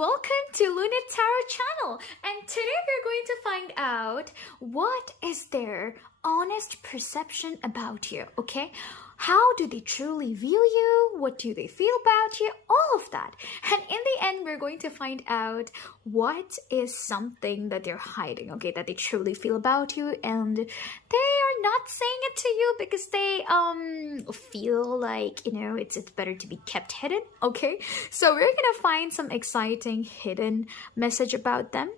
welcome to Lunette Tarot channel, and today we're going to find out what is their honest perception about you, okay? How do they truly view you? What do they feel about you? All of that. And in the end, we're going to find out what is something that they're hiding, okay, that they truly feel about you, and they are not saying it to you because they feel like, you know, it's better to be kept hidden, okay? So we're gonna find some exciting hidden message about them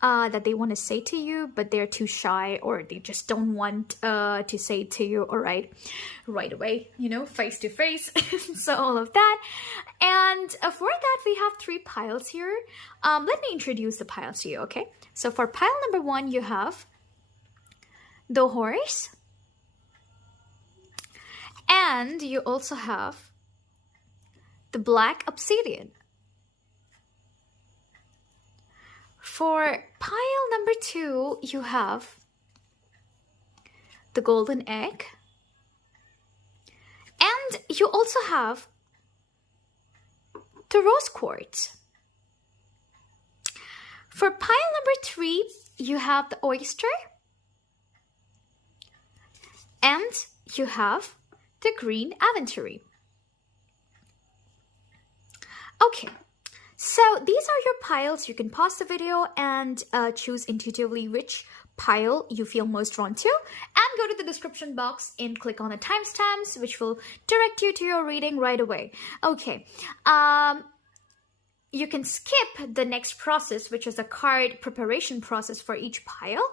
that they want to say to you, but they're too shy, or they just don't want to say it to you, all right away, you know, face to face. So all of that. And for that, we have three piles here. Let me introduce the piles to you, okay? So for pile number one, you have the horse, and you also have the black obsidian. For pile number two, you have the golden egg, and you also have the rose quartz. For pile number three, you have the oyster, and you have the green aventurine. Okay. So these are your piles. You can pause the video and choose intuitively which pile you feel most drawn to, and go to the description box and click on the timestamps, which will direct you to your reading right away. Okay. You can skip the next process, which is a card preparation process for each pile,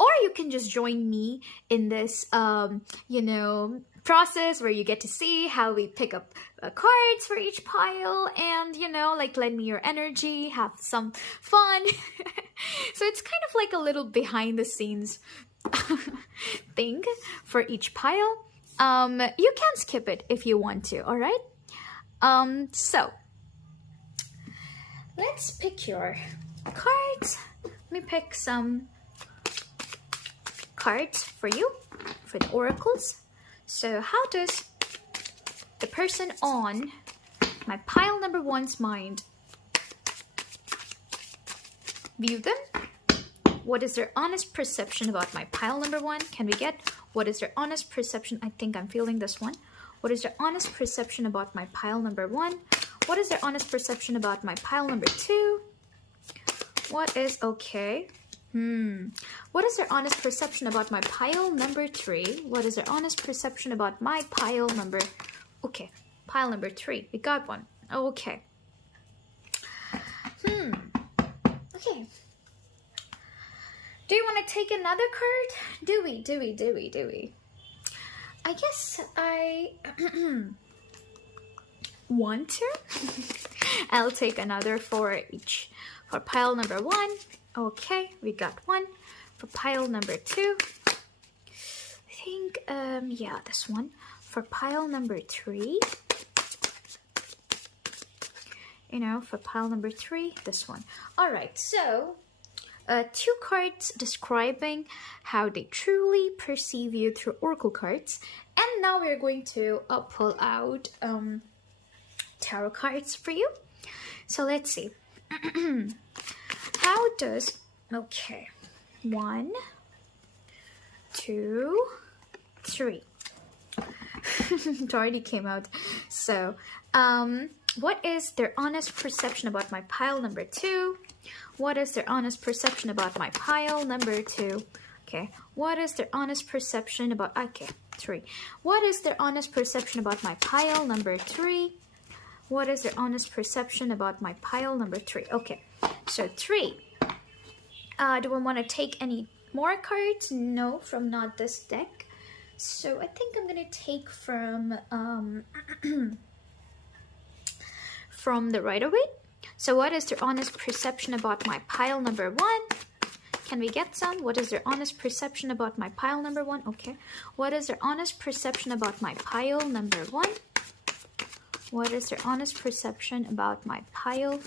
or you can just join me in this, you know, process where you get to see how we pick up cards for each pile, and, you know, like, lend me your energy, have some fun. So it's kind of like a little behind the scenes thing for each pile. You can skip it if you want to, all right? So let's pick your cards. Let me pick some cards for you, for the oracles. So how does the person on my pile number one's mind view them? What is their honest perception about my pile number one? Can we get what is their honest perception? I think I'm feeling this one. What is their honest perception about my pile number one? What is their honest perception about my pile number two? What is okay? What is their honest perception about my pile number three? What is their honest perception about my pile number... Okay, pile number three. We got one. Okay. Okay. Do you want to take another card? Do we? I guess I want to. I'll take another for each. For pile number one. Okay, we got one. For pile number two, I think, yeah, this one. For pile number three, you know, for pile number three, this one. All right, so two cards describing how they truly perceive you through oracle cards. And now we're going to pull out tarot cards for you. So let's see. How does, okay, 1, 2, 3. It already came out. So, what is their honest perception about my pile number two? What is their honest perception about my pile number two? Okay, what is their honest perception about, okay, 3. What is their honest perception about my pile number 3? What is their honest perception about my pile number 3? Okay, so 3. Do I want to take any more cards? No, from not this deck. So I think I'm going to take from from the Rider-Waite. So what is their honest perception about my pile number 1? Can we get some? What is their honest perception about my pile number 1? Okay. What is their honest perception about my pile number 1? What is their honest perception about my pile?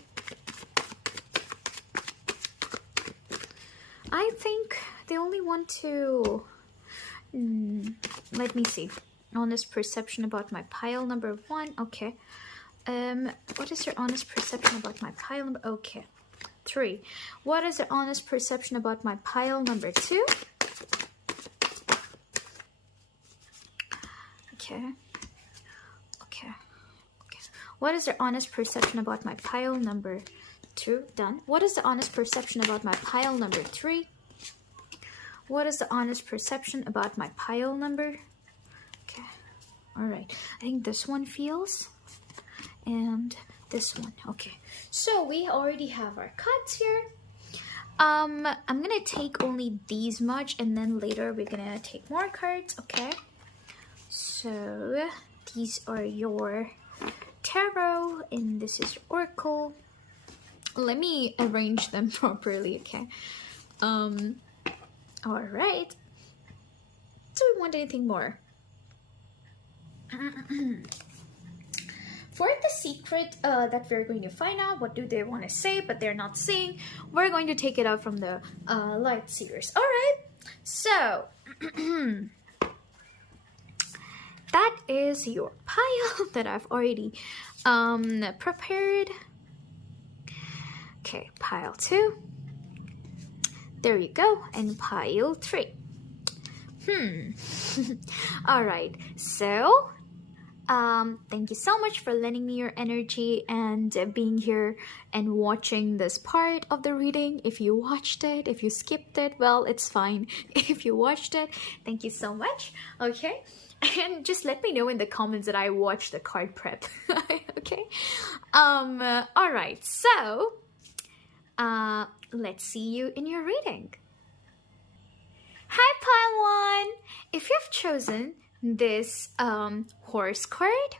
I think they only want to... let me see. Honest perception about my pile number 1. Okay. What is your honest perception about my pile number? Okay. 3. What is your honest perception about my pile number 2? Okay. Okay. Okay. What is your honest perception about my pile number 2? Done. What is the honest perception about my pile number 3? What is the honest perception about my pile number? Okay. All right. I think this one feels, and this one. Okay. So we already have our cards here. I'm gonna take only these much, and then later we're gonna take more cards. Okay. So these are your tarot, and this is your oracle. Let me arrange them properly. Okay. All right. Do we want anything more? For the secret that we're going to find out, what do they want to say, but they're not saying, we're going to take it out from the light seers. All right. So that is your pile that I've already prepared. Okay, pile 2. There you go. And pile 3. All right. So, thank you so much for lending me your energy and being here and watching this part of the reading. If you watched it, if you skipped it, well, it's fine. If you watched it, thank you so much. Okay. And just let me know in the comments that I watched the card prep. Okay. All right. So, let's see you in your reading. Hi, Pile 1! If you've chosen this horse card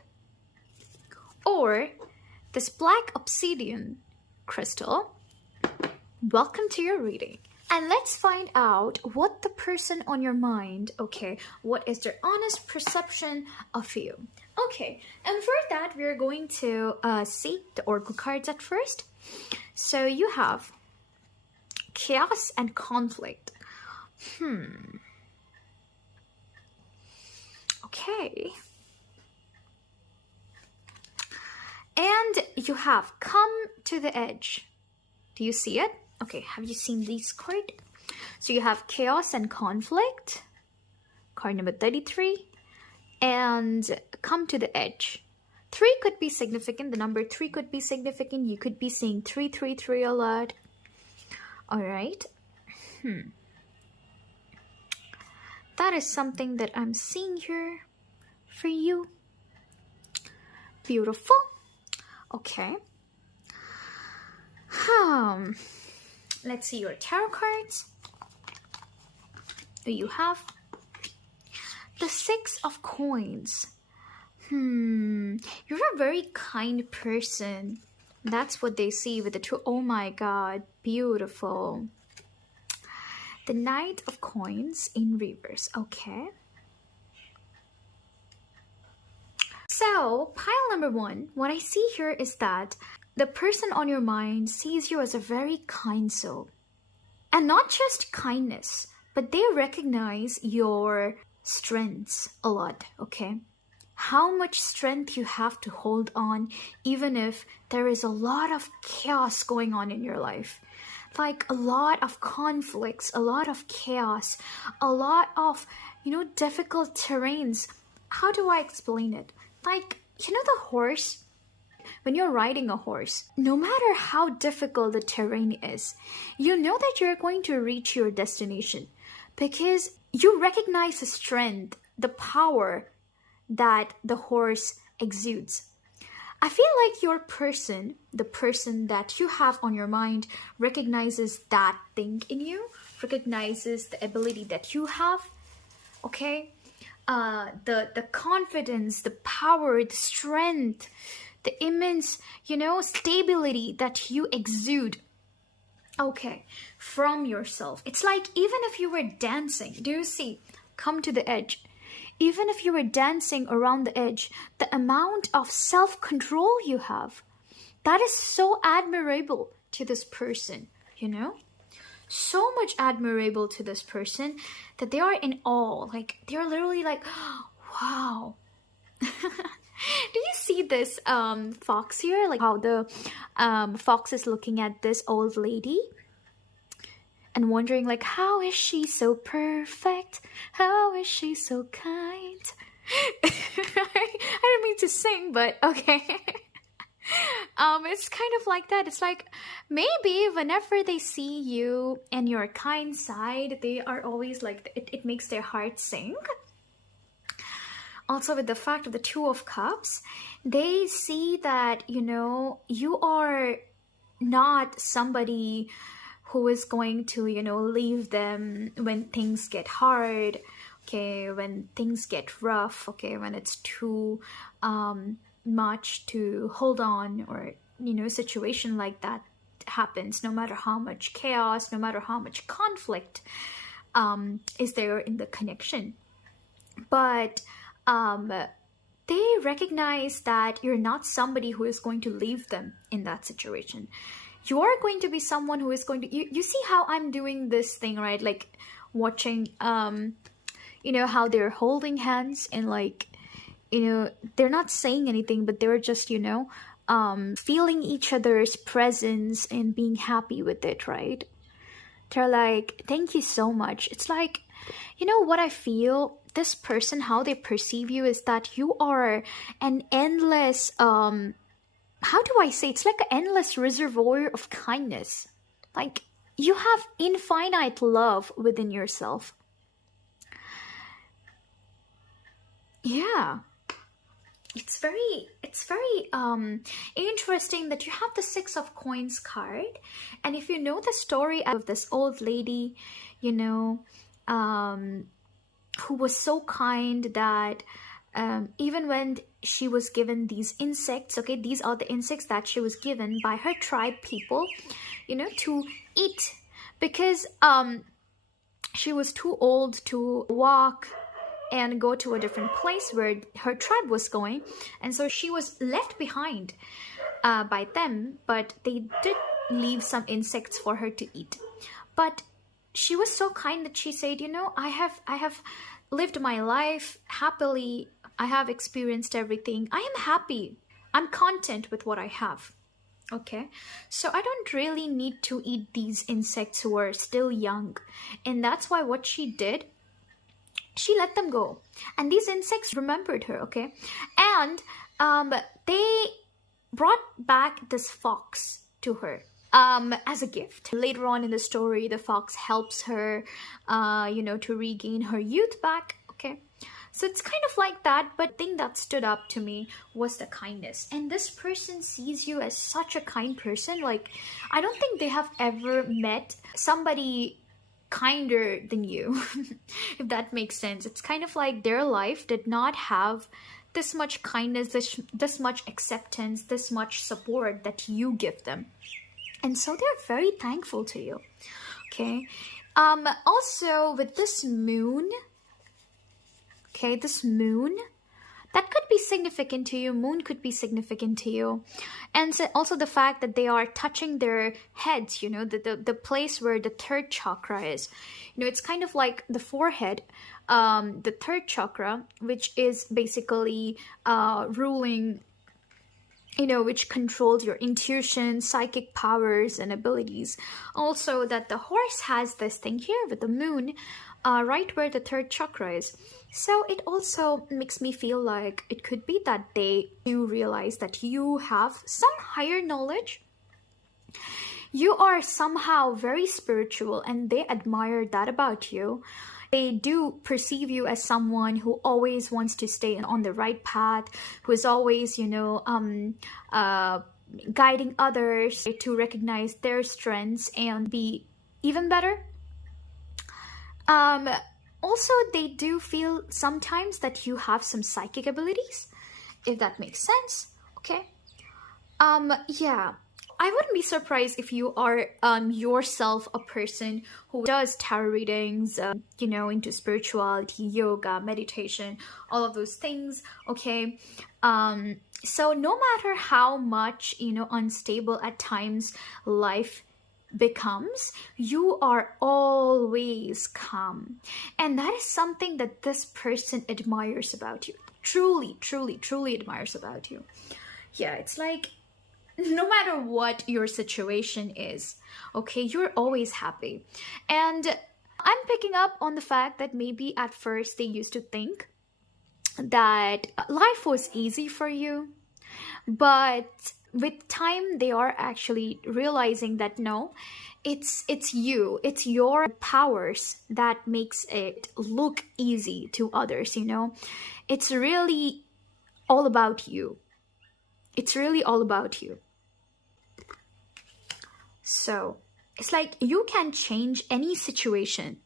or this black obsidian crystal, welcome to your reading. And let's find out what the person on your mind, okay, what is their honest perception of you. Okay, and for that, we're going to see the oracle cards at first. So you have chaos and conflict. Okay. And you have come to the edge. Do you see it? Okay, have you seen these cards? So you have chaos and conflict, card number 33, and come to the edge. 3 could be significant. The number 3 could be significant. You could be seeing 333 a lot. All right. That is something that I'm seeing here for you. Beautiful. Okay. Let's see your tarot cards. You have the 6 of coins. You're a very kind person. That's what they see with the 2. Oh my god, beautiful. The Knight of Coins in reverse. Okay. So, pile number 1, what I see here is that the person on your mind sees you as a very kind soul. And not just kindness, but they recognize your strengths a lot, okay? How much strength you have to hold on, even if there is a lot of chaos going on in your life. Like a lot of conflicts, a lot of chaos, a lot of, difficult terrains. How do I explain it? Like, the horse? When you're riding a horse, no matter how difficult the terrain is, you know that you're going to reach your destination because you recognize the strength, the power that the horse exudes. I feel like your person, the person that you have on your mind, recognizes that thing in you, recognizes the ability that you have, okay? The confidence, the power, the strength, the immense, stability that you exude, okay, from yourself. It's like even if you were dancing, do you see? Come to the edge. Even if you were dancing around the edge, the amount of self-control you have, that is so admirable to this person, So much admirable to this person that they are in awe. Like, they're literally like, wow. Do you see this fox here? Like how the fox is looking at this old lady and wondering like, how is she so perfect? How is she so kind? I don't mean to sing, but okay. It's kind of like that. It's like maybe whenever they see you and your kind side, they are always like it makes their heart sing. Also, with the fact of the Two of Cups, they see that, you know, you are not somebody who is going to, you know, leave them when things get hard, okay, when things get rough, okay, when it's too much to hold on, or, you know, a situation like that happens, no matter how much chaos, no matter how much conflict is there in the connection. But they recognize that you're not somebody who is going to leave them in that situation. You are going to be someone who is going to, you see how I'm doing this thing, right? Like watching, you know, how they're holding hands and like, you know, they're not saying anything, but they're just, you know, feeling each other's presence and being happy with it, right? They're like, thank you so much. It's like, you know what I feel? This person, how they perceive you is that you are an endless, how do I say? It's like an endless reservoir of kindness. Like you have infinite love within yourself. Yeah. It's very interesting that you have the Six of Coins card. And if you know the story of this old lady, you know, who was so kind that even when she was given these insects, okay, these are the insects that she was given by her tribe people, you know, to eat, because she was too old to walk and go to a different place where her tribe was going, and so she was left behind by them, but they did leave some insects for her to eat. But she was so kind that she said, you know, I have lived my life happily. I have experienced everything. I am happy. I'm content with what I have. Okay, so I don't really need to eat these insects who are still young. And that's why what she did, she let them go. And these insects remembered her, okay? And they brought back this fox to her as a gift. Later on in the story, the fox helps her, you know, to regain her youth back, okay? So it's kind of like that, but the thing that stood up to me was the kindness. And this person sees you as such a kind person. Like, I don't think they have ever met somebody kinder than you, if that makes sense. It's kind of like their life did not have this much kindness, this much acceptance, this much support that you give them. And so they're very thankful to you, okay? Also, with this moon, okay, this moon, that could be significant to you. Moon could be significant to you. And so also the fact that they are touching their heads, you know, the place where the third chakra is. You know, it's kind of like the forehead, the third chakra, which is basically ruling, you know, which controls your intuition, psychic powers, and abilities. Also, that the horse has this thing here with the moon, right where the third chakra is. So it also makes me feel like it could be that they do realize that you have some higher knowledge. You are somehow very spiritual, and they admire that about you. They do perceive you as someone who always wants to stay on the right path, who is always, you know, guiding others to recognize their strengths and be even better. Also, they do feel sometimes that you have some psychic abilities, if that makes sense, okay? Yeah, I wouldn't be surprised if you are yourself a person who does tarot readings, you know, into spirituality, yoga, meditation, all of those things, okay? So no matter how much, you know, unstable at times life becomes, you are always calm. And that is something that this person admires about you. truly, truly, truly admires about you. Yeah, it's like no matter what your situation is, okay, you're always happy. And I'm picking up on the fact that maybe at first they used to think that life was easy for you, but with time they are actually realizing that no, it's you, it's your powers that makes it look easy to others, you know. It's really all about you. It's really all about you. So it's like you can change any situation,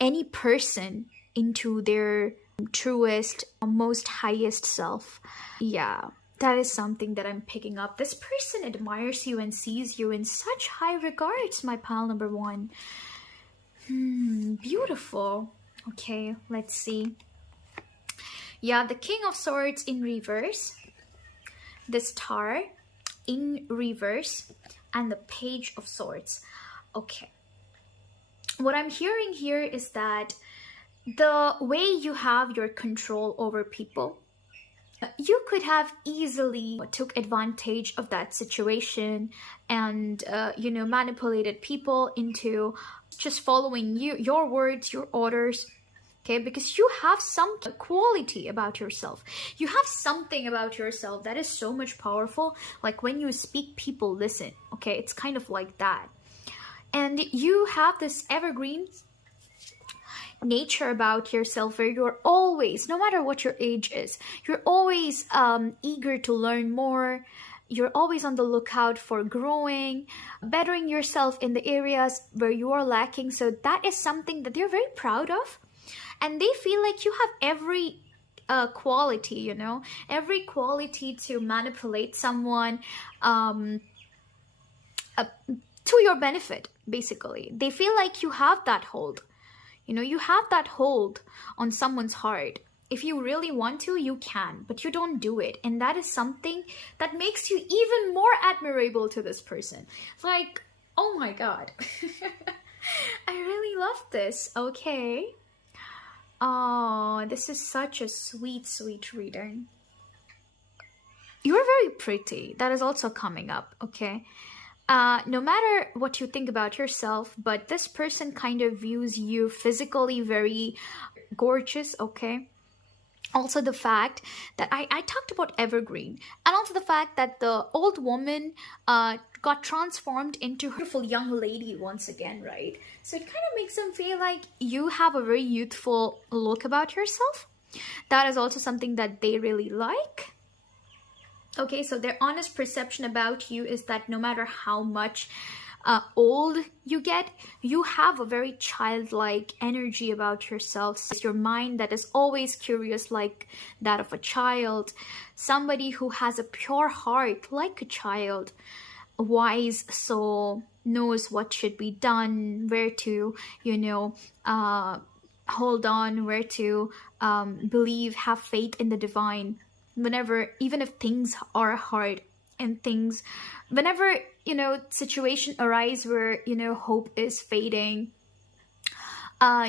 any person into their truest, most highest self. Yeah, that is something that I'm picking up. This person admires you and sees you in such high regards, my pal number one. Beautiful. Okay, let's see. Yeah, the King of Swords in reverse, the Star in reverse, and the Page of Swords. Okay. What I'm hearing here is that the way you have your control over people, you could have easily took advantage of that situation and you know, manipulated people into just following you, your words, your orders. Okay, because you have some quality about yourself. You have something about yourself that is so much powerful. Like when you speak, people listen. Okay, it's kind of like that. And you have this evergreen nature about yourself where you're always, no matter what your age is, you're always eager to learn more. You're always on the lookout for growing, bettering yourself in the areas where you are lacking. So that is something that they're very proud of. And they feel like you have every quality, you know, every quality to manipulate someone to your benefit, basically. They feel like you have that hold. You know, you have that hold on someone's heart. If you really want to, you can, but you don't do it. And that is something that makes you even more admirable to this person. It's like, oh my God. I really love this. Okay. Oh, this is such a sweet, sweet reading. You're very pretty. That is also coming up, okay? No matter what you think about yourself, but this person kind of views you physically very gorgeous, okay? Also the fact that I talked about evergreen, and also the fact that the old woman got transformed into a beautiful young lady once again, right? So it kind of makes them feel like you have a very youthful look about yourself. That is also something that they really like. Okay, so their honest perception about you is that no matter how much old you get, you have a very childlike energy about yourself. It's your mind that is always curious, like that of a child. Somebody who has a pure heart, like a child. A wise soul, knows what should be done, where to, you know, hold on, where to believe, have faith in the divine. Whenever, even if things are hard and things, whenever, you know, situation arise where, you know, hope is fading,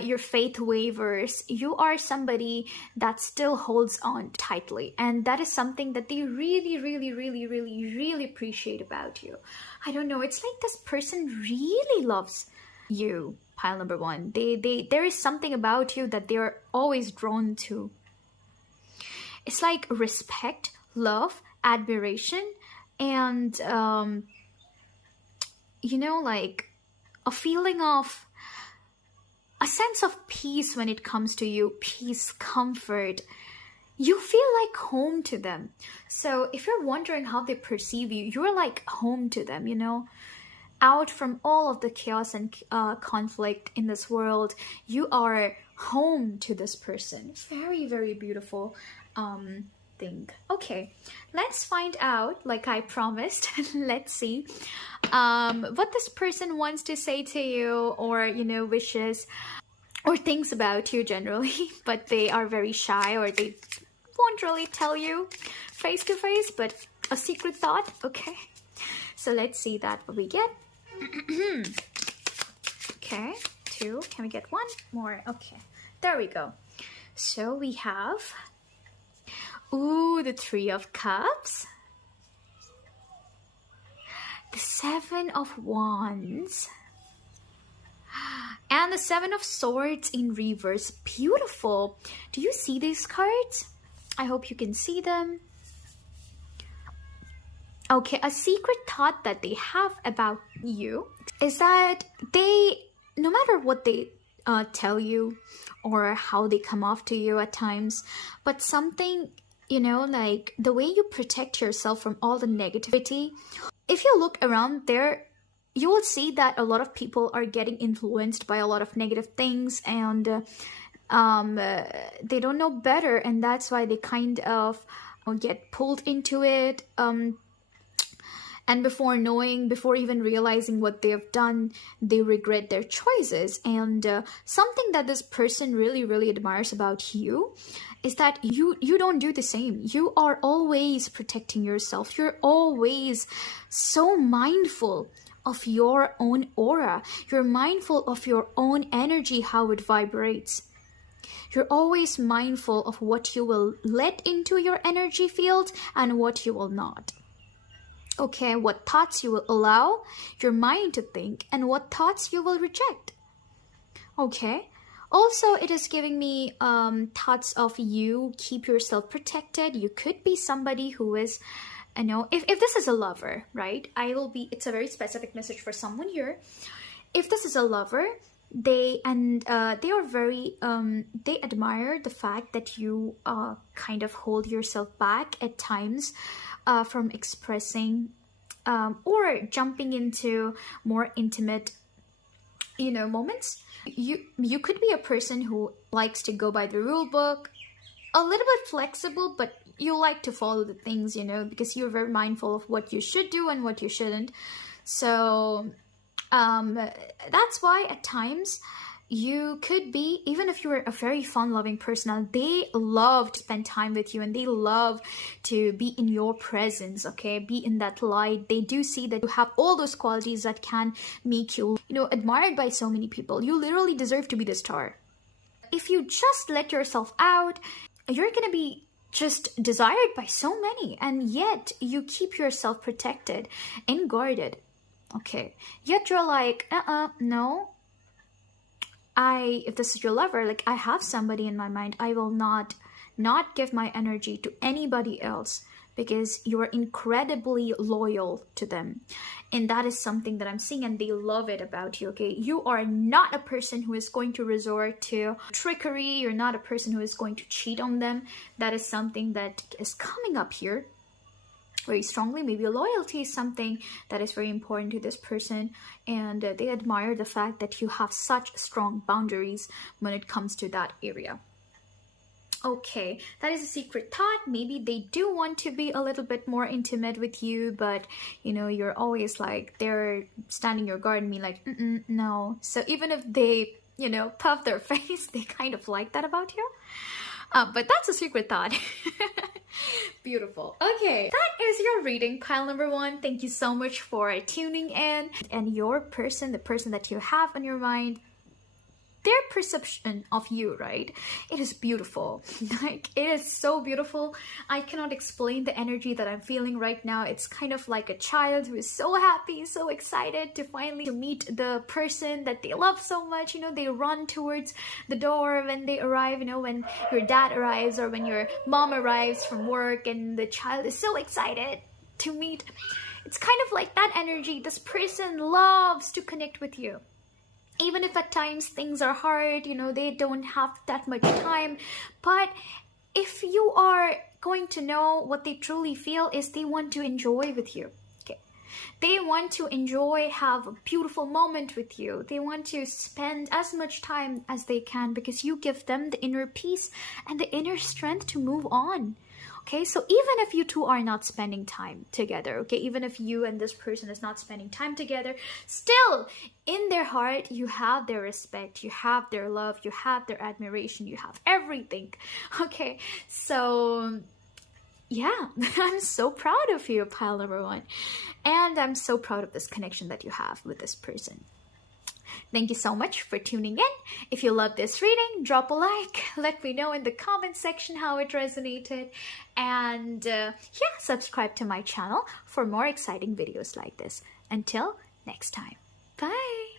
your faith wavers, you are somebody that still holds on tightly. And that is something that they really, really, really, really, really appreciate about you. I don't know, it's like this person really loves you, pile number one. There is something about you that they're always drawn to. It's like respect, love, admiration, and you know, like a feeling of a sense of peace when it comes to you. Peace, comfort. You feel like home to them. So if you're wondering how they perceive you, you're like home to them, you know. Out from all of the chaos and conflict in this world, you are home to this person. Very, very beautiful thing. Okay, let's find out, like I promised. Let's see what this person wants to say to you, or, you know, wishes or thinks about you generally, but they are very shy, or they won't really tell you face to face, but a secret thought. Okay, so let's see that what we get. Okay, 2. Can we get one more? Okay, there we go. So we have Ooh, the Three of Cups. The Seven of Wands. And the Seven of Swords in reverse. Beautiful. Do you see these cards? I hope you can see them. Okay, a secret thought that they have about you is that they, no matter what they tell you or how they come off to you at times, but something, you know, like the way you protect yourself from all the negativity. If you look around there, you will see that a lot of people are getting influenced by a lot of negative things, and they don't know better, and that's why they kind of get pulled into it. And before even realizing what they have done, they regret their choices. And something that this person really, really admires about you is that you don't do the same. You are always protecting yourself. You're always so mindful of your own aura. You're mindful of your own energy, how it vibrates. You're always mindful of what you will let into your energy field and what you will not. Okay, what thoughts you will allow your mind to think and what thoughts you will reject. Okay, also it is giving me thoughts of you keep yourself protected. You could be somebody who is, you know, if this is a lover, right? It's a very specific message for someone here. If this is a lover, they are very they admire the fact that you kind of hold yourself back at times from expressing or jumping into more intimate, you know, moments. You could be a person who likes to go by the rule book, a little bit flexible, but you like to follow the things, you know, because you're very mindful of what you should do and what you shouldn't. So that's why at times you could be, even if you're a very fun-loving person, they love to spend time with you and they love to be in your presence, okay? Be in that light. They do see that you have all those qualities that can make you, you know, admired by so many people. You literally deserve to be the star. If you just let yourself out, you're gonna be just desired by so many, and yet you keep yourself protected and guarded, okay? Yet you're like, no. If this is your lover, like I have somebody in my mind, I will not give my energy to anybody else because you are incredibly loyal to them. And that is something that I'm seeing, and they love it about you, okay? You are not a person who is going to resort to trickery. You're not a person who is going to cheat on them. That is something that is coming up here very strongly. Maybe loyalty is something that is very important to this person, and they admire the fact that you have such strong boundaries when it comes to that area. Okay, that is a secret thought. Maybe they do want to be a little bit more intimate with you, but you know, you're always like, they're standing your guard and be like, no. So even if they, you know, puff their face, they kind of like that about you. But that's a secret thought. Beautiful. Okay, that is your reading, pile number one. Thank you so much for tuning in. And your person, the person that you have on your mind, their perception of you, right? It is beautiful. Like, it is so beautiful. I cannot explain the energy that I'm feeling right now. It's kind of like a child who is so happy, so excited to finally meet the person that they love so much. You know, they run towards the door when they arrive, you know, when your dad arrives or when your mom arrives from work, and the child is so excited to meet. It's kind of like that energy. This person loves to connect with you. Even if at times things are hard, you know, they don't have that much time. But if you are going to know what they truly feel is they want to enjoy with you. Okay. They want to enjoy, have a beautiful moment with you. They want to spend as much time as they can because you give them the inner peace and the inner strength to move on. Okay, so even if you two are not spending time together, okay, even if you and this person is not spending time together, still in their heart, you have their respect, you have their love, you have their admiration, you have everything. Okay, so yeah, I'm so proud of you, pile number one. And I'm so proud of this connection that you have with this person. Thank you so much for tuning in. If you love this reading, drop a like. Let me know in the comment section how it resonated. And subscribe to my channel for more exciting videos like this. Until next time. Bye.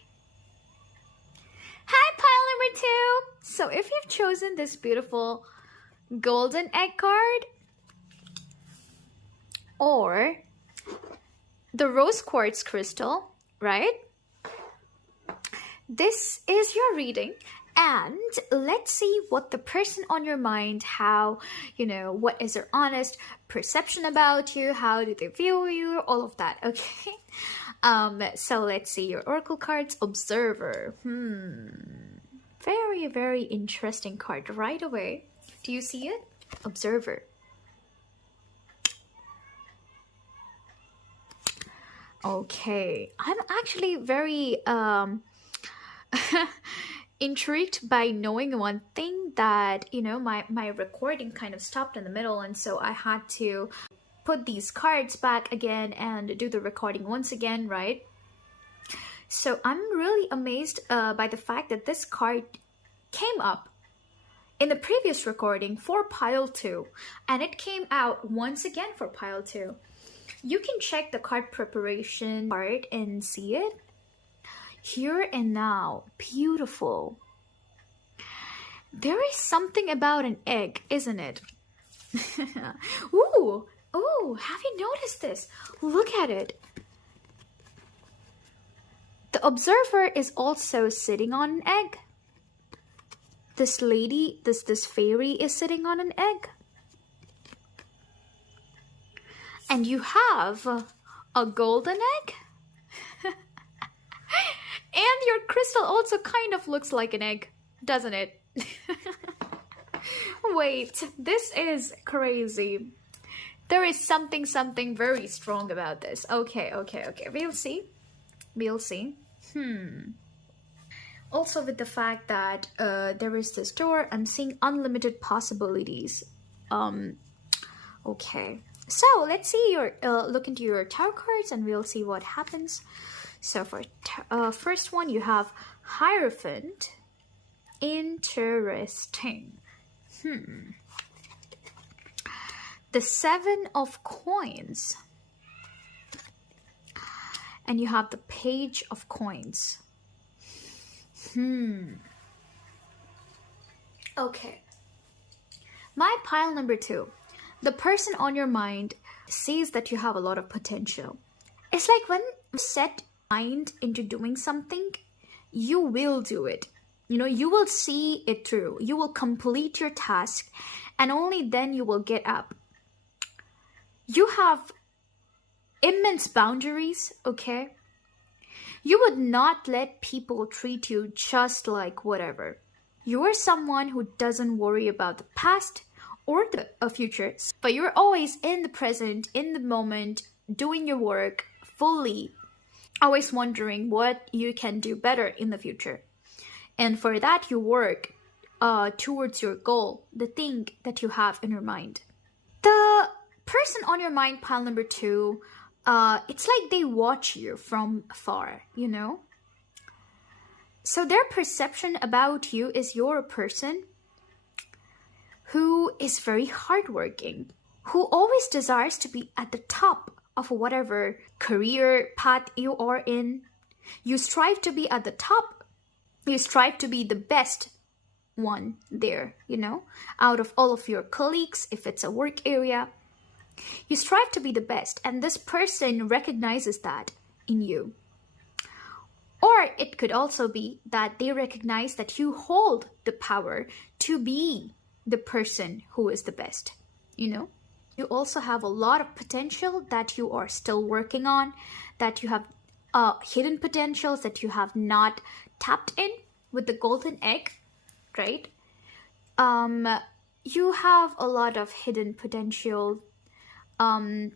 Hi, pile number 2. So if you've chosen this beautiful golden egg card or the rose quartz crystal, right? This is your reading, and let's see what the person on your mind, how, what is their honest perception about you, how do they view you, all of that, okay? So let's see your oracle cards. Observer. Very, very interesting card right away. Do you see it? Observer. Okay, I'm actually very intrigued by knowing one thing, that my recording kind of stopped in the middle, and so I had to put these cards back again and do the recording once again, right? So I'm really amazed by the fact that this card came up in the previous recording for pile 2, and it came out once again for pile 2. You can check the card preparation part and see it. Here and now. Beautiful. There is something about an egg, isn't it? Ooh, have you noticed this? Look at it. The observer is also sitting on an egg. This lady, this fairy is sitting on an egg. And you have a golden egg. And your crystal also kind of looks like an egg, doesn't it? Wait, this is crazy. There is something very strong about this. Okay. We'll see. Also with the fact that there is this door, I'm seeing unlimited possibilities. Okay. So let's see look into your tarot cards and we'll see what happens. So for first one, you have Hierophant. Interesting. The 7 of Coins. And you have the Page of Coins. Okay. My pile number 2. The person on your mind sees that you have a lot of potential. It's like when you set mind into doing something, you will do it. You will see it through. You will complete your task, and only then you will get up. You have immense boundaries, okay? You would not let people treat you just like whatever. You are someone who doesn't worry about the past or the future, but you're always in the present, in the moment, doing your work fully, always wondering what you can do better in the future. And for that, you work towards your goal, the thing that you have in your mind. The person on your mind, pile number 2, it's like they watch you from afar, So their perception about you is you're a person who is very hardworking, who always desires to be at the top of whatever career path you are in. You strive to be at the top. You strive to be the best one there, out of all of your colleagues, if it's a work area. You strive to be the best, and this person recognizes that in you. Or it could also be that they recognize that you hold the power to be the person who is the best, You also have a lot of potential that you are still working on, that you have hidden potentials that you have not tapped in with the golden egg, right? You have a lot of hidden potential. I'm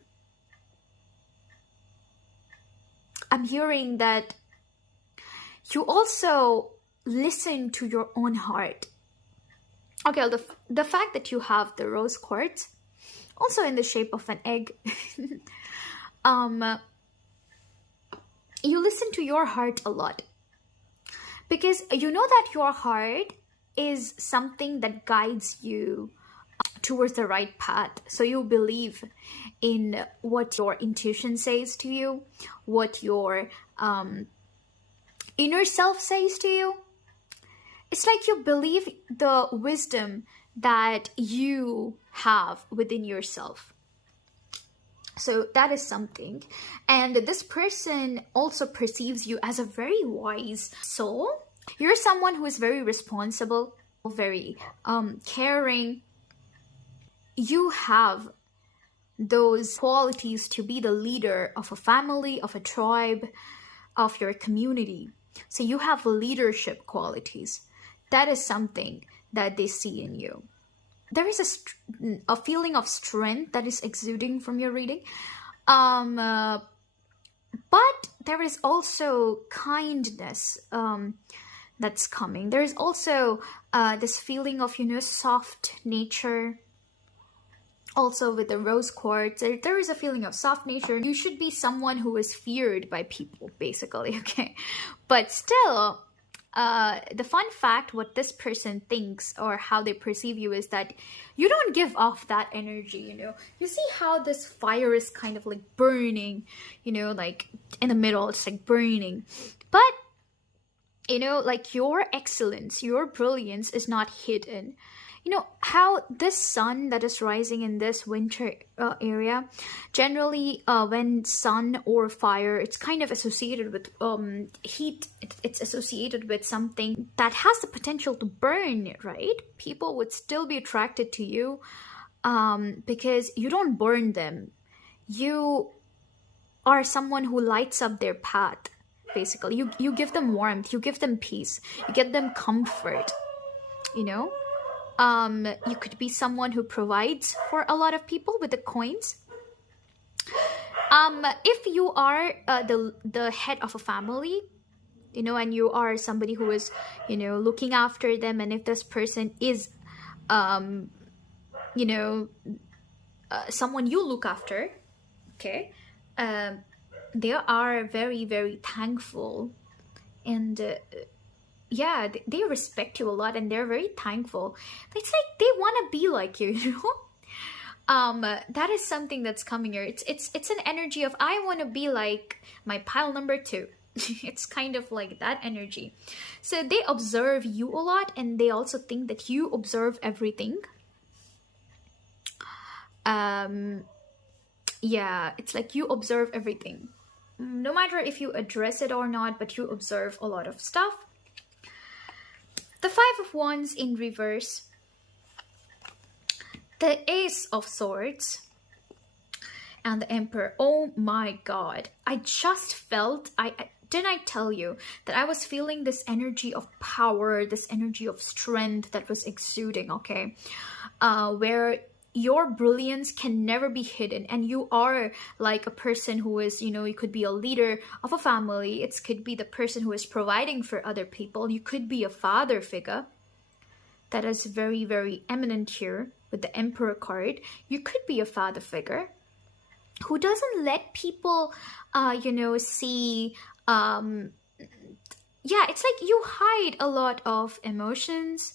hearing that you also listen to your own heart. Okay, the fact that you have the rose quartz, also in the shape of an egg, you listen to your heart a lot. because you know that your heart is something that guides you towards the right path. So you believe in what your intuition says to you, what your inner self says to you. It's like you believe the wisdom that you have within yourself. So that is something. And this person also perceives you as a very wise soul. You're someone who is very responsible, very caring. You have those qualities to be the leader of a family, of a tribe, of your community. So you have leadership qualities. That is something that they see in you. There is a feeling of strength that is exuding from your reading. But there is also kindness that's coming. There is also this feeling of, soft nature. Also with the rose quartz, there is a feeling of soft nature. You should be someone who is feared by people, basically, okay? But still, the fun fact, what this person thinks or how they perceive you is that you don't give off that energy, You see how this fire is kind of like burning, like in the middle, it's like burning. But, like your excellence, your brilliance is not hidden. How this sun that is rising in this winter area, generally when sun or fire, it's kind of associated with heat. It's associated with something that has the potential to burn, right? People would still be attracted to you because you don't burn them. You are someone who lights up their path, basically. You give them warmth, you give them peace, you give them comfort, You could be someone who provides for a lot of people with the coins. If you are the head of a family, and you are somebody who is, looking after them, and if this person is, someone you look after, okay, they are very, very thankful, and yeah, they respect you a lot, and they're very thankful. It's like they want to be like you, that is something that's coming here. It's an energy of, I want to be like my pile number 2. It's kind of like that energy. So they observe you a lot, and they also think that you observe everything. Yeah, it's like you observe everything, no matter if you address it or not, but you observe a lot of stuff. The 5 of Wands in reverse, the Ace of Swords, and the Emperor. Oh my God. I just felt, didn't I tell you that I was feeling this energy of power, this energy of strength that was exuding, okay? Where your brilliance can never be hidden, and you are like a person who is, you could be a leader of a family. It could be the person who is providing for other people. You could be a father figure. That is very, very eminent here with the Emperor card. You could be a father figure who doesn't let people, see, yeah, it's like you hide a lot of emotions.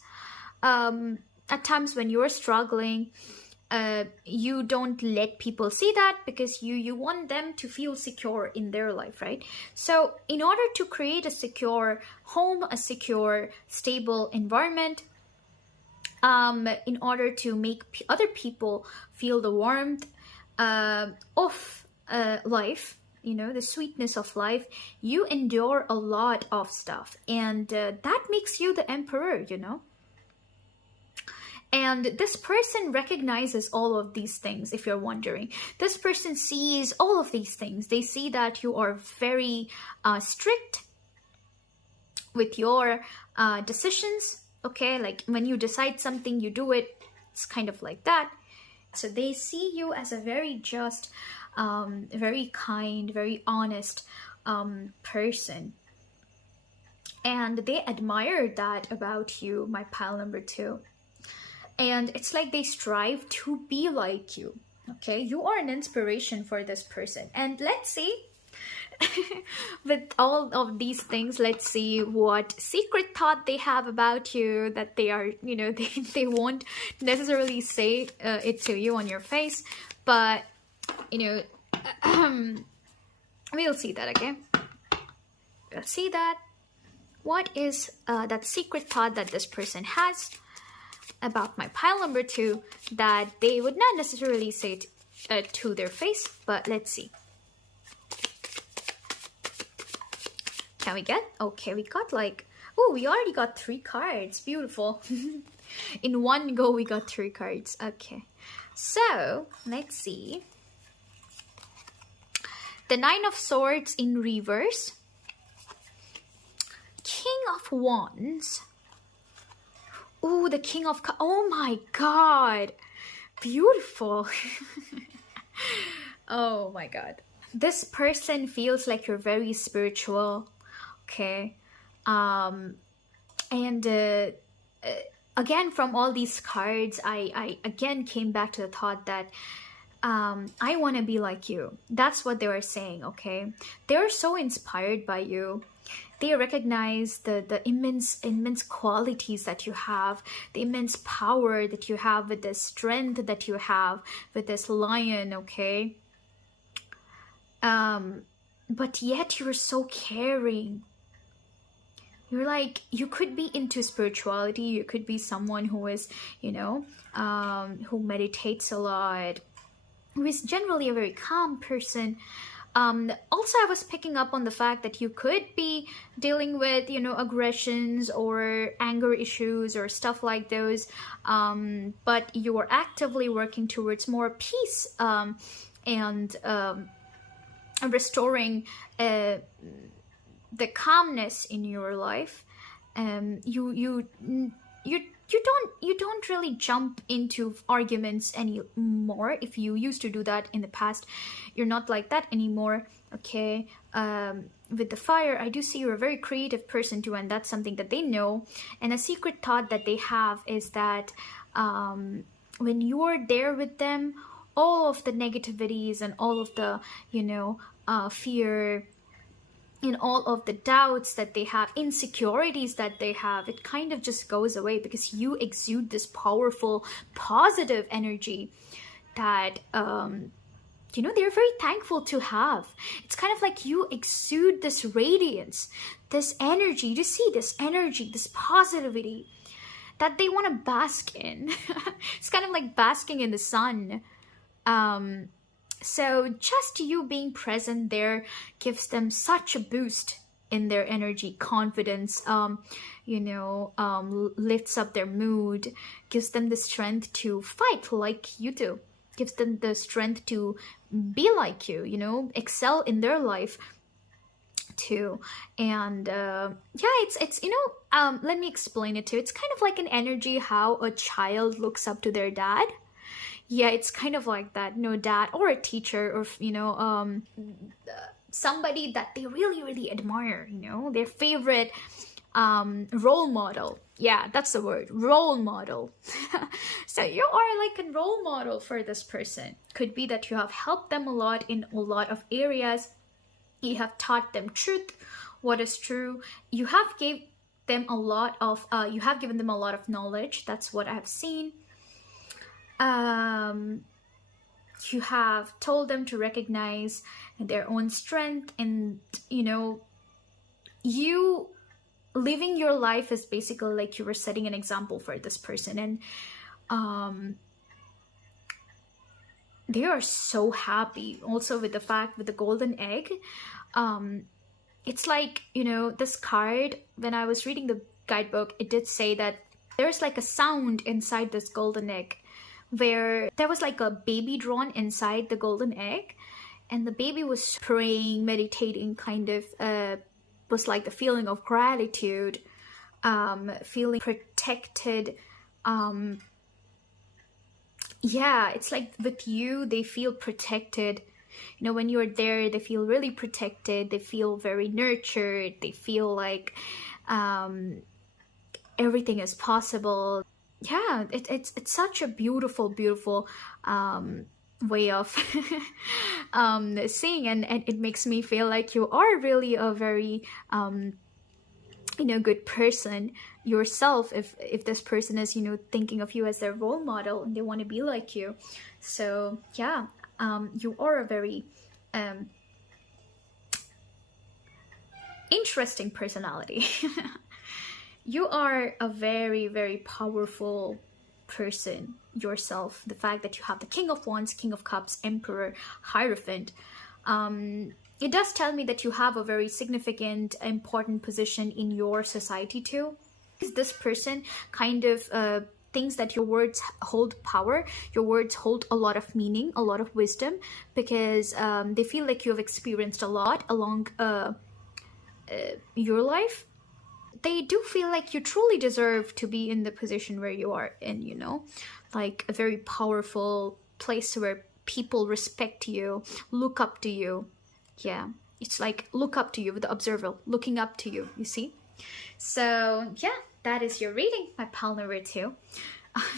At times when you're struggling, you don't let people see that, because you want them to feel secure in their life, right? So in order to create a secure home, a secure, stable environment, in order to make other people feel the warmth of life, the sweetness of life, you endure a lot of stuff, and that makes you the Emperor, And this person recognizes all of these things, if you're wondering. This person sees all of these things. They see that you are very strict with your decisions, okay? Like when you decide something, you do it. It's kind of like that. So they see you as a very just, very kind, very honest person. And they admire that about you, my pile number 2. And it's like they strive to be like you, okay? You are an inspiration for this person. And let's see, with all of these things, let's see what secret thought they have about you that they are, they won't necessarily say it to you on your face, but, we'll see that, okay? We'll see that. What is that secret thought that this person has about my pile number 2 that they would not necessarily say to their face, but let's see. Can we get? Okay, we got we already got 3 cards. Beautiful. In one go, we got 3 cards. Okay, so let's see. The 9 of Swords in reverse. King of Wands. Oh, the King of... Oh my God. Beautiful. Oh my God. This person feels like you're very spiritual. Okay. And again, from all these cards, I again came back to the thought that I want to be like you. That's what they were saying, okay? They're so inspired by you. They recognize the immense qualities that you have, the immense power that you have, with the strength that you have with this lion, okay? But yet you're so caring. You're like, you could be into spirituality. You could be someone who is, who meditates a lot, who is generally a very calm person. Also, I was picking up on the fact that you could be dealing with, aggressions or anger issues or stuff like those. But you are actively working towards more peace and restoring the calmness in your life. You don't really jump into arguments anymore. If you used to do that in the past, you're not like that anymore, okay? With the fire, I do see you're a very creative person too, and that's something that they know. And a secret thought that they have is that when you're there with them, all of the negativities and all of the, fear and all of the doubts that they have, insecurities that they have, it kind of just goes away because you exude this powerful, positive energy that, they're very thankful to have. It's kind of like you exude this radiance, this energy. You see this energy, this positivity that they want to bask in. It's kind of like basking in the sun. So just you being present there gives them such a boost in their energy, confidence, lifts up their mood, gives them the strength to fight like you do, gives them the strength to be like you, excel in their life too. And it's let me explain it to you. It's kind of like an energy how a child looks up to their dad. Yeah, it's kind of like that. Dad or a teacher or, somebody that they really, really admire, their favorite role model. Yeah, that's the word, role model. So you are like a role model for this person. Could be that you have helped them a lot in a lot of areas. You have taught them truth, what is true. You have given them a lot of knowledge. That's what I have seen. You have told them to recognize their own strength, and you living your life is basically like you were setting an example for this person. And they are so happy also with the fact with the golden egg. It's like, this card, when I was reading the guidebook, it did say that there's like a sound inside this golden egg, where there was like a baby drawn inside the golden egg, and the baby was praying, meditating, kind of was like the feeling of gratitude, feeling protected. It's like with you, they feel protected. When you're there, they feel really protected. They feel very nurtured. They feel like everything is possible. Yeah, it's such a beautiful way of seeing, and it makes me feel like you are really a very good person yourself, if this person is thinking of you as their role model and they want to be like you. So yeah, you are a very interesting personality. You are a very, very powerful person yourself. The fact that you have the King of Wands, King of Cups, Emperor, Hierophant, it does tell me that you have a very significant, important position in your society too. This person kind of thinks that your words hold power, your words hold a lot of meaning, a lot of wisdom, because they feel like you have experienced a lot along your life. They do feel like you truly deserve to be in the position where you are in, like a very powerful place where people respect you, look up to you. Yeah, it's like look up to you, with the observer looking up to you, you see? So yeah, that is your reading, my pal number 2.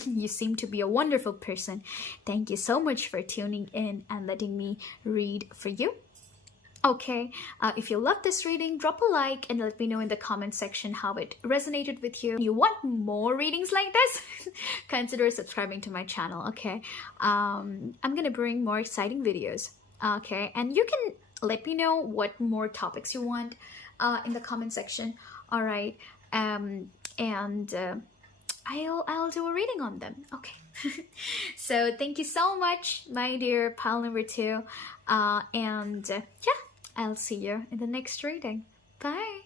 You seem to be a wonderful person. Thank you so much for tuning in and letting me read for you. Okay, if you love this reading, drop a like and let me know in the comment section how it resonated with you. You want more readings like this? Consider subscribing to my channel, okay? I'm gonna bring more exciting videos, okay? And you can let me know what more topics you want in the comment section, all right? I'll do a reading on them, okay? So thank you so much, my dear pal number 2, yeah, I'll see you in the next reading. Bye.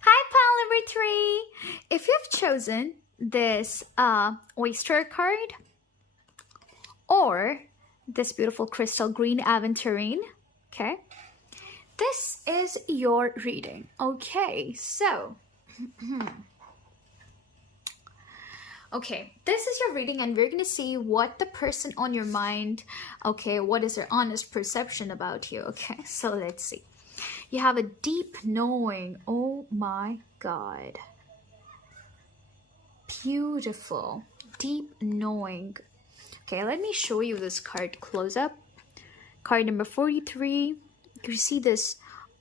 Hi, pal number 3. If you've chosen this oyster card or this beautiful crystal green aventurine, okay, this is your reading. Okay, so okay, this is your reading, and we're going to see what the person on your mind, okay, what is their honest perception about you, okay? So let's see. You have a deep knowing. Oh my God. Beautiful. Deep knowing. Okay, let me show you this card close up. Card number 43. You see this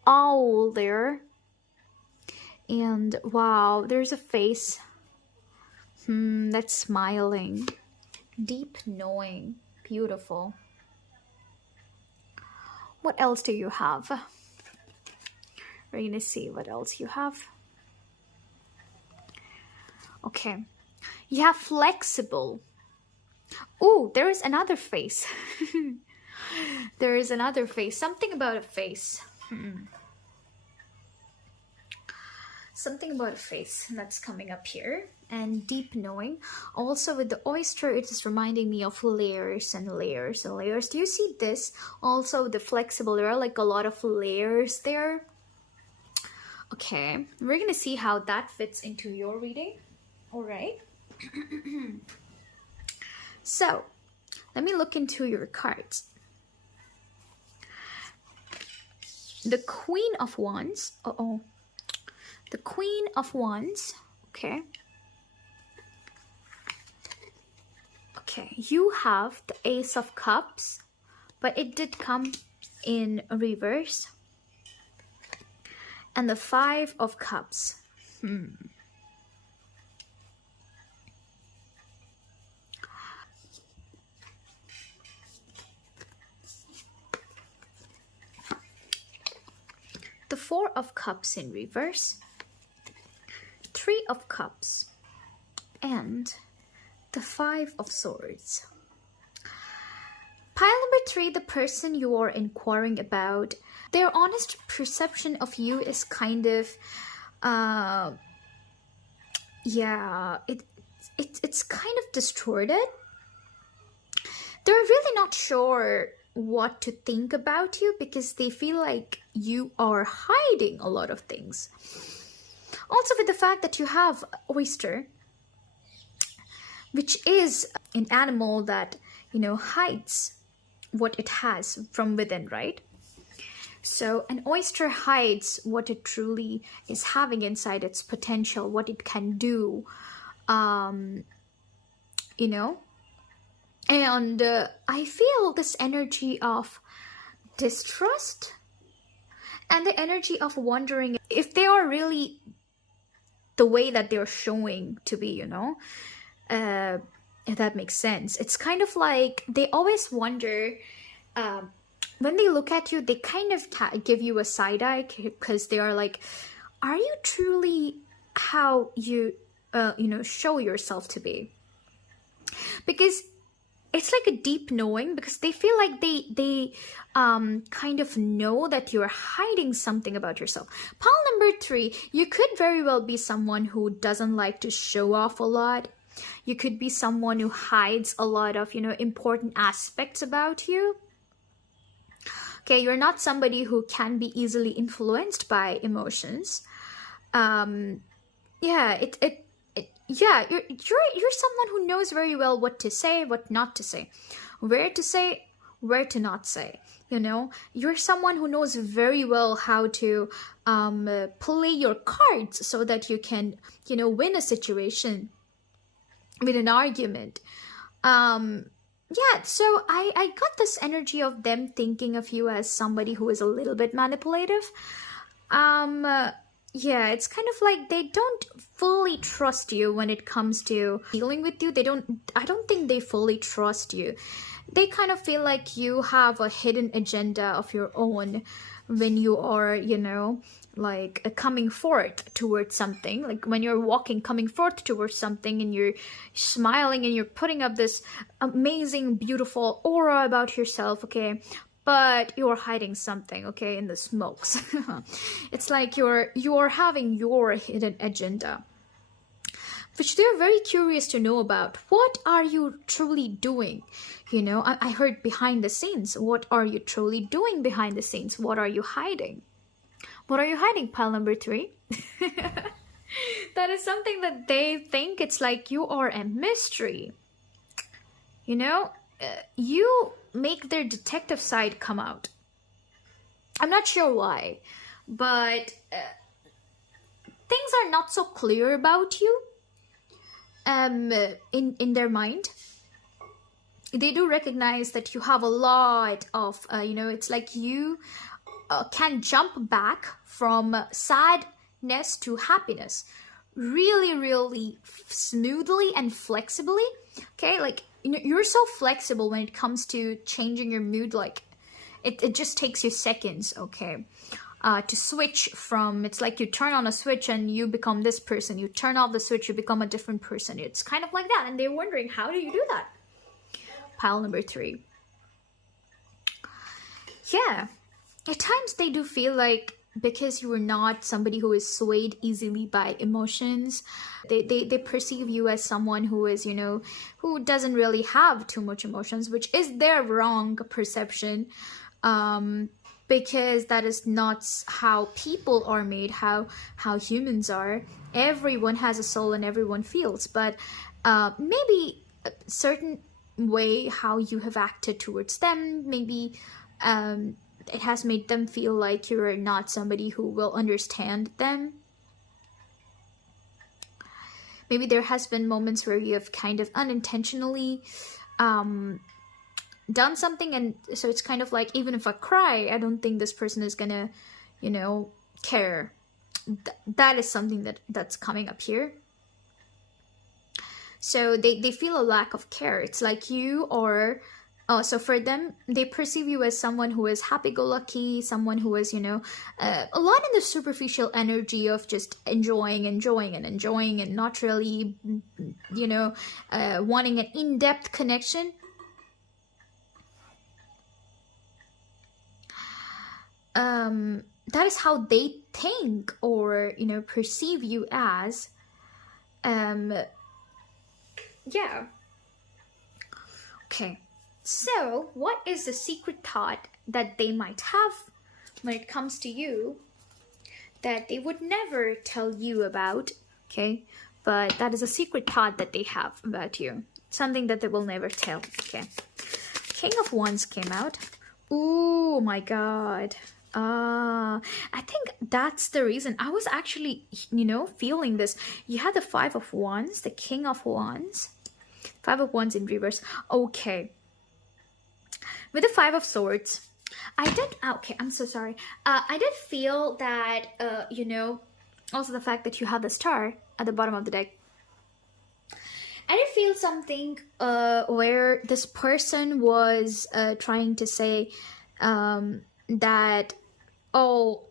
owl there. And wow, there's a face. That's smiling. Deep knowing. Beautiful. What else do you have? We're gonna see what else you have. Okay. You have flexible. Oh, there is another face. There is another face. Something about a face. Something about a face that's coming up here. And deep knowing. Also with the oyster, it is reminding me of layers and layers and layers. Do you see this? Also the flexible, there are like a lot of layers there. Okay, we're gonna see how that fits into your reading. All right. So let me look into your cards. The Queen of Wands. The Queen of Wands. Okay. Okay, you have the Ace of Cups, but it did come in reverse. And the Five of Cups. The Four of Cups in reverse. Three of Cups. And the Five of Swords. Pile number 3, the person you are inquiring about, their honest perception of you is kind of, yeah, it's kind of distorted. They're really not sure what to think about you because they feel like you are hiding a lot of things. Also with the fact that you have oyster, which is an animal that, hides what it has from within, right? So an oyster hides what it truly is having inside, its potential, what it can do, And I feel this energy of distrust and the energy of wondering if they are really the way that they're showing to be, if that makes sense. It's kind of like they always wonder, when they look at you, they kind of give you a side eye, because they are like, are you truly how you show yourself to be? Because it's like a deep knowing, because they feel like they kind of know that you're hiding something about yourself. Pile number 3, you could very well be someone who doesn't like to show off a lot. You could be someone who hides a lot of important aspects about you. Okay, you're not somebody who can be easily influenced by emotions. Yeah, you're someone who knows very well what to say, what not to say, where to not say. You're someone who knows very well how to play your cards so that you can win a situation with an argument. Yeah, so I got this energy of them thinking of you as somebody who is a little bit manipulative. Yeah, it's kind of like they don't fully trust you when it comes to dealing with you. I don't think they fully trust you. They kind of feel like you have a hidden agenda of your own when you are, like coming forth towards something. Like when you're coming forth towards something, and you're smiling and you're putting up this amazing, beautiful aura about yourself, okay? But you're hiding something, okay, in the smokes. It's like you're having your hidden agenda, which they're very curious to know about. What are you truly doing? I heard behind the scenes. What are you truly doing behind the scenes? What are you hiding? What are you hiding, pile number 3? That is something that they think it's like you are a mystery. You make their detective side come out. I'm not sure why, but things are not so clear about you in their mind. They do recognize that you have a lot of, it's like you can jump back from sadness to happiness really, really smoothly and flexibly. Okay, like you're so flexible when it comes to changing your mood. Like it just takes you seconds, okay, to switch from, it's like you turn on a switch and you become this person, you turn off the switch, you become a different person. It's kind of like that, and they're wondering, how do you do that? Pile number 3. Yeah, at times they do feel like, because you are not somebody who is swayed easily by emotions, they perceive you as someone who is, who doesn't really have too much emotions, which is their wrong perception, because that is not how people are made, how humans are. Everyone has a soul and everyone feels, but maybe a certain way how you have acted towards them, maybe it has made them feel like you're not somebody who will understand them. Maybe there has been moments where you have kind of unintentionally done something, and so it's kind of like, even if I cry, I don't think this person is gonna, care. That is something that's coming up here. So they feel a lack of care. It's like you are... so for them, they perceive you as someone who is happy-go-lucky, someone who is, a lot in the superficial energy of just enjoying and not really, wanting an in-depth connection. That is how they think or, perceive you as. Yeah. Okay. So, what is the secret thought that they might have when it comes to you that they would never tell you about, okay? But that is a secret thought that they have about you. Something that they will never tell, okay? King of Wands came out. Oh my God. I think that's the reason. I was actually, feeling this. You had the 5 of Wands, the King of Wands. Five of Wands in reverse. Okay. With the Five of Swords, okay, I'm so sorry. I did feel that, also the fact that you have the star at the bottom of the deck. I did feel something where this person was trying to say that, oh,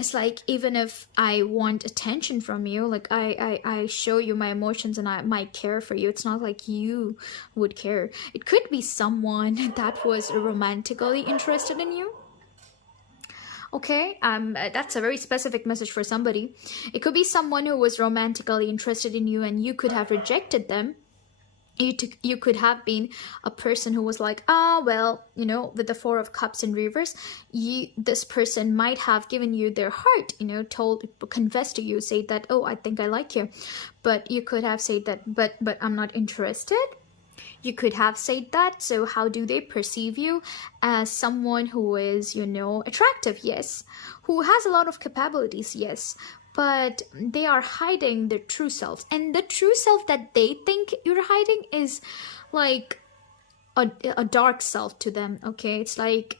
it's like, even if I want attention from you, like I show you my emotions and I might care for you, it's not like you would care. It could be someone that was romantically interested in you. Okay, that's a very specific message for somebody. It could be someone who was romantically interested in you and you could have rejected them. You could have been a person who was like, well, with the Four of Cups in reverse, this person might have given you their heart, confessed to you, say that, oh, I think I like you. But you could have said that, but I'm not interested. You could have said that. So how do they perceive you? As someone who is, attractive, yes. Who has a lot of capabilities, yes. But they are hiding their true selves. And the true self that they think you're hiding is like a dark self to them, okay? It's like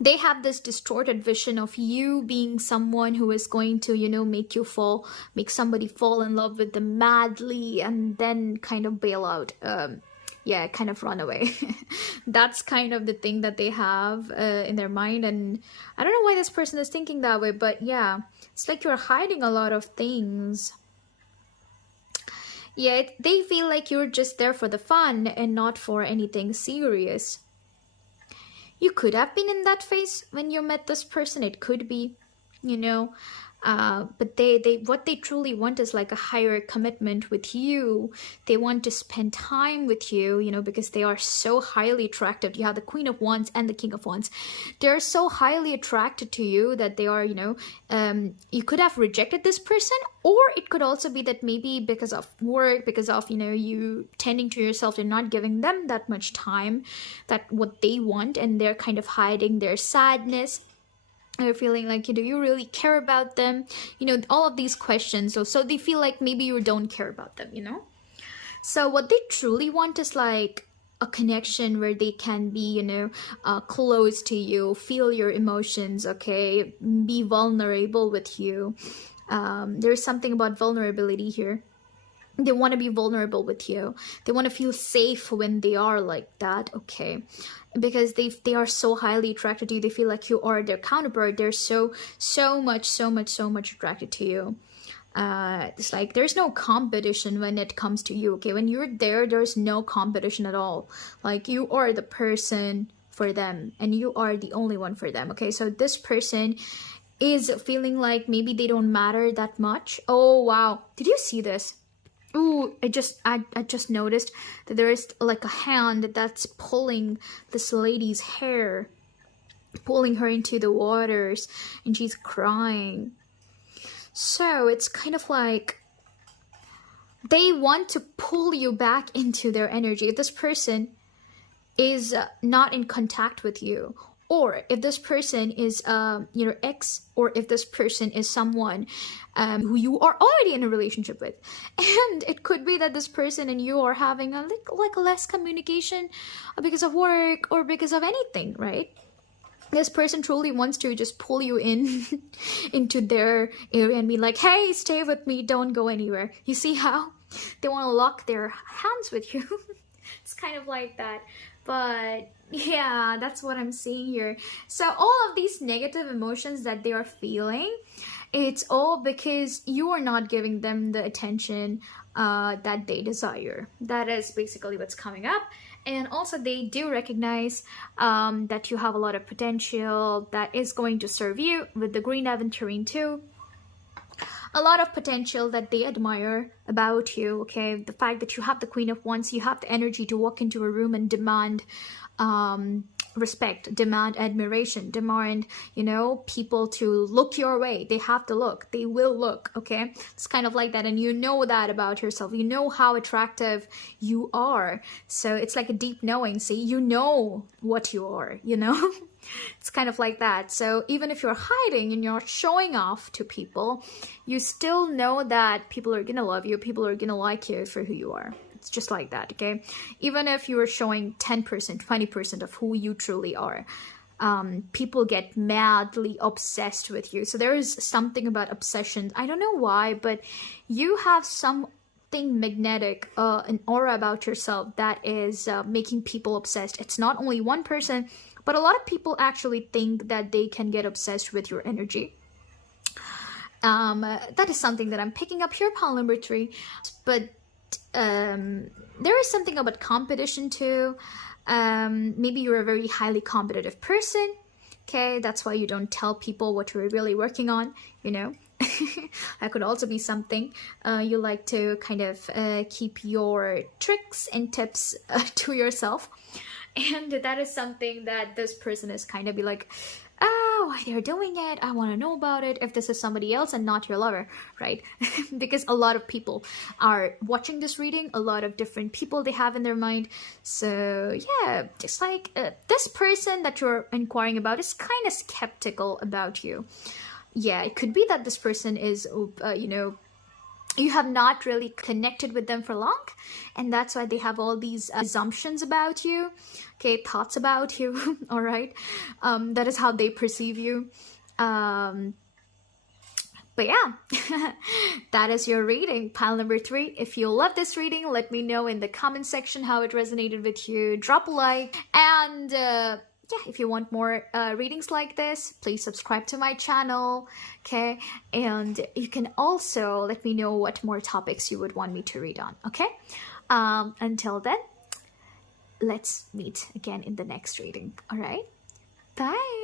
they have this distorted vision of you being someone who is going to, make somebody fall in love with them madly and then kind of bail out. Kind of run away. That's kind of the thing that they have in their mind. And I don't know why this person is thinking that way, but yeah, it's like you're hiding a lot of things. Yeah, they feel like you're just there for the fun and not for anything serious. You could have been in that phase when you met this person. It could be, but they what they truly want is like a higher commitment with you. They want to spend time with you, because they are so highly attracted. You have the Queen of Wands and the King of Wands. They're so highly attracted to you that they are, you could have rejected this person, or it could also be that maybe because of work, because of, you tending to yourself and not giving them that much time, that what they want, and they're kind of hiding their sadness. They're feeling like, do you really care about them? All of these questions. So they feel like maybe you don't care about them, So what they truly want is like a connection where they can be, close to you, feel your emotions, okay? Be vulnerable with you. There's something about vulnerability here. They want to be vulnerable with you. They want to feel safe when they are like that, okay? Because they are so highly attracted to you. They feel like you are their counterpart. They're so much attracted to you. It's like there's no competition when it comes to you, okay? When you're there's no competition at all. Like you are the person for them and you are the only one for them, okay? So this person is feeling like maybe they don't matter that much. Oh, wow. Did you see this? Ooh, I just noticed that there is like a hand that's pulling this lady's hair, pulling her into the waters, and she's crying. So it's kind of like they want to pull you back into their energy. If this person is not in contact with you, or if this person is your ex, or if this person is someone who you are already in a relationship with, and it could be that this person and you are having a less communication because of work or because of anything, right? This person truly wants to just pull you in into their area and be like, hey, stay with me, don't go anywhere. You see how they want to lock their hands with you? It's kind of like that. But yeah, that's what I'm seeing here. So all of these negative emotions that they are feeling, it's all because you are not giving them the attention that they desire. That is basically what's coming up. And also they do recognize that you have a lot of potential that is going to serve you with the Green Aventurine too. A lot of potential that they admire about you, okay? The fact that you have the Queen of Wands, you have the energy to walk into a room and demand respect, demand admiration, demand, people to look your way. They have to look. They will look, okay? It's kind of like that. And you know that about yourself. You know how attractive you are. So it's like a deep knowing. See, you know what you are, It's kind of like that. So even if you're hiding and you're showing off to people, you still know that people are gonna love you. People are gonna like you for who you are. It's just like that, okay? Even if you are showing 10%, 20% of who you truly are, people get madly obsessed with you. So there is something about obsession. I don't know why, but you have something magnetic, an aura about yourself that is making people obsessed. It's not only one person, but a lot of people actually think that they can get obsessed with your energy. That is something that I'm picking up here, pile number 3. But there is something about competition too. Maybe you're a very highly competitive person. Okay, that's why you don't tell people what you're really working on, you know. That could also be something. You like to kind of keep your tricks and tips to yourself. And that is something that this person is kind of be like, oh, why they're doing it, I want to know about it, if this is somebody else and not your lover, right? Because a lot of people are watching this reading, a lot of different people they have in their mind. So yeah, just like this person that you're inquiring about is kind of skeptical about you. Yeah, it could be that this person is, you know, you have not really connected with them for long, and that's why they have all these assumptions about you, okay, thoughts about you. All right, that is how they perceive you. But yeah, that is your reading, pile number 3. If you love this reading, let me know in the comment section how it resonated with you. Drop a like, and yeah, if you want more readings like this, please subscribe to my channel, okay? And you can also let me know what more topics you would want me to read on, okay? Until then, let's meet again in the next reading, all right? Bye!